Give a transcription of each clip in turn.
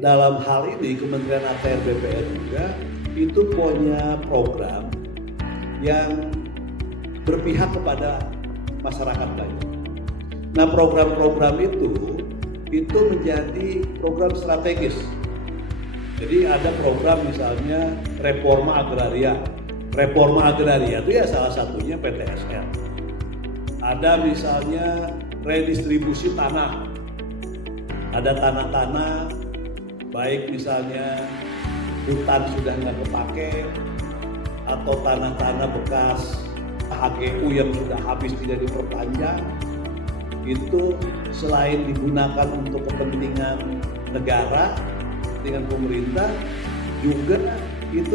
dalam hal ini Kementerian ATR BPN juga itu punya program yang berpihak kepada masyarakat banyak. Nah, program-program itu menjadi program strategis. Jadi ada program misalnya reforma agraria. Reforma agraria itu ya salah satunya PTSR. Ada misalnya redistribusi tanah. Ada tanah-tanah, baik misalnya hutan sudah nggak kepake, atau tanah-tanah bekas HGU yang sudah habis tidak diperpanjang, itu selain digunakan untuk kepentingan negara, kepentingan pemerintah, juga itu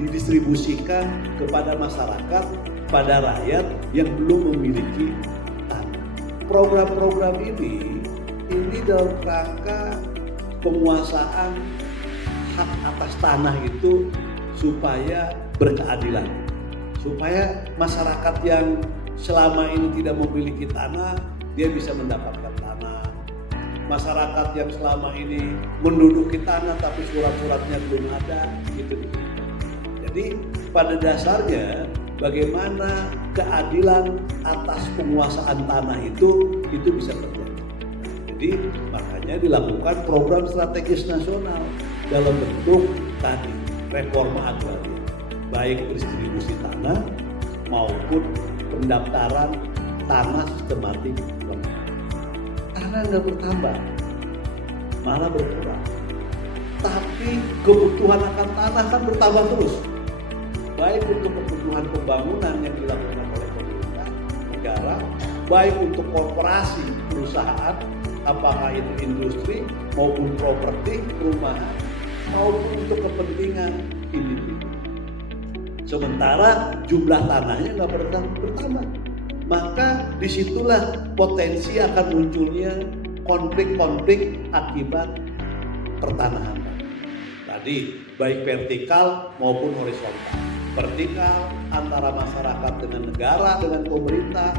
didistribusikan kepada masyarakat, pada rakyat yang belum memiliki tanah. Program-program ini dalam rangka penguasaan hak atas tanah itu supaya berkeadilan, supaya masyarakat yang selama ini tidak memiliki tanah dia bisa mendapatkan tanah, masyarakat yang selama ini menduduki tanah tapi surat-suratnya belum ada, gitu. Jadi pada dasarnya bagaimana keadilan atas penguasaan tanah itu bisa terjadi. Jadi makanya dilakukan program strategis nasional dalam bentuk tadi reforma agraria, baik distribusi tanah maupun pendaftaran tanah sistematik. Tanah nggak bertambah, malah berkurang. Tapi kebutuhan akan tanah kan bertambah terus, baik untuk kebutuhan pembangunan yang dilakukan oleh pemerintah negara, baik untuk korporasi perusahaan, apakah itu industri maupun properti perumahan, maupun untuk kepentingan individu. Sementara jumlah tanahnya nggak bertambah, maka disitulah potensi akan munculnya konflik-konflik akibat pertanahan. Tadi baik vertikal maupun horizontal. Vertikal antara masyarakat dengan negara, dengan pemerintah,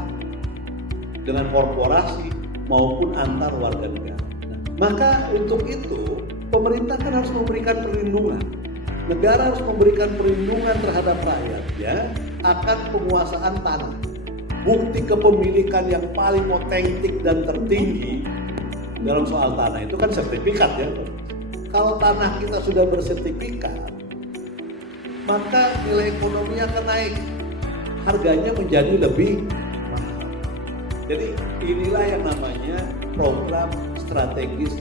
dengan korporasi, maupun antar warga negara. Maka untuk itu pemerintah kan harus memberikan perlindungan. Negara harus memberikan perlindungan terhadap rakyatnya akan penguasaan tanah. Bukti kepemilikan yang paling otentik dan tertinggi dalam soal tanah itu kan sertifikat ya. Kalau tanah kita sudah bersertifikat, maka nilai ekonomi akan naik. Harganya menjadi lebih mahal. Jadi inilah yang namanya program strategis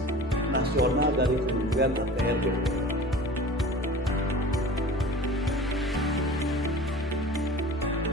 nasional dari Kementerian ATR BPN.